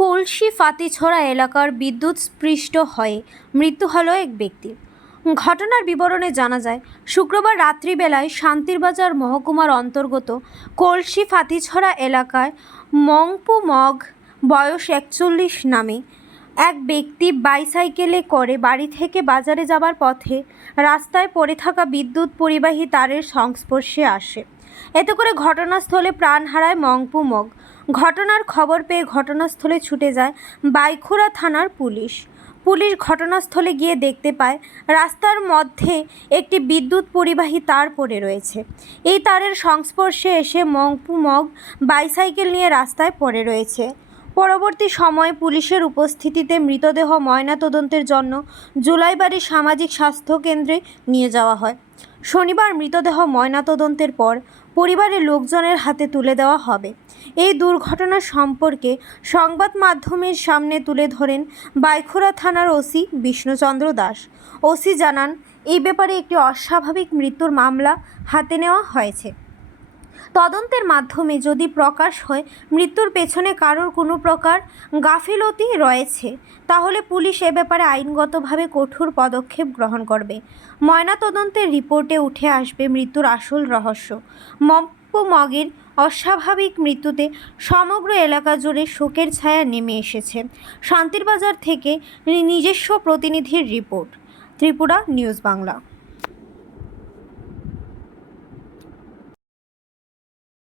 কলসি ফাতিছড়া এলাকার বিদ্যুৎস্পৃষ্ট হয়ে মৃত্যু হলো এক ব্যক্তির। ঘটনার বিবরণে জানা যায়, শুক্রবার রাত্রিবেলায় শান্তিরবাজার মহকুমার অন্তর্গত কলসি ফাতিছড়া এলাকায় মংপু মগ বয়স ৪১ নামে এক ব্যক্তি বাইসাইকেলে করে বাড়ি থেকে বাজারে যাবার পথে রাস্তায় পড়ে থাকা বিদ্যুৎ পরিবাহী তারের সংস্পর্শে আসে। এতে করে ঘটনাস্থলে প্রাণ হারায় মংপু মগ। ঘটনার খবর পেয়ে ঘটনাস্থলে ছুটে যায় বাইখুড়া থানার পুলিশ। ঘটনাস্থলে গিয়ে দেখতে পায় রাস্তার মধ্যে একটি বিদ্যুৎ পরিবাহী তার পড়ে রয়েছে। এই তারের সংস্পর্শে এসে মংপু মগ বাইসাইকেল নিয়ে রাস্তায় পড়ে রয়েছে। পরবর্তী সময়ে পুলিশের উপস্থিতিতে মৃতদেহ ময়নাতদন্তের জন্য জুলাইবাড়ি সামাজিক স্বাস্থ্য কেন্দ্রে নিয়ে যাওয়া হয়। শনিবার মৃতদেহ ময়নাতদন্তের পর পরিবারের লোকজনের হাতে তুলে দেওয়া হবে। এই দুর্ঘটনা সম্পর্কে সংবাদ মাধ্যমের সামনে তুলে ধরেন বাইখুড়া থানার ওসি বিষ্ণুচন্দ্র দাস। ওসি জানান, এই ব্যাপারে একটি অস্বাভাবিক মৃত্যুর মামলা হাতে নেওয়া হয়েছে। তদন্তের মাধ্যমে যদি প্রকাশ হয় মৃত্যুর পেছনে কারোর কোনো প্রকার গাফিলতি রয়েছে, তাহলে পুলিশ এ ব্যাপারে আইনগতভাবে কঠোর পদক্ষেপ গ্রহণ করবে। ময়নাতদন্তের রিপোর্টে উঠে আসবে মৃত্যুর আসল রহস্য। মংপু মগের অস্বাভাবিক মৃত্যুতে সমগ্র এলাকা জুড়ে শোকের ছায়া নেমে এসেছে। শান্তিরবাজার থেকে নিজস্ব প্রতিনিধির রিপোর্ট, ত্রিপুরা নিউজ বাংলা।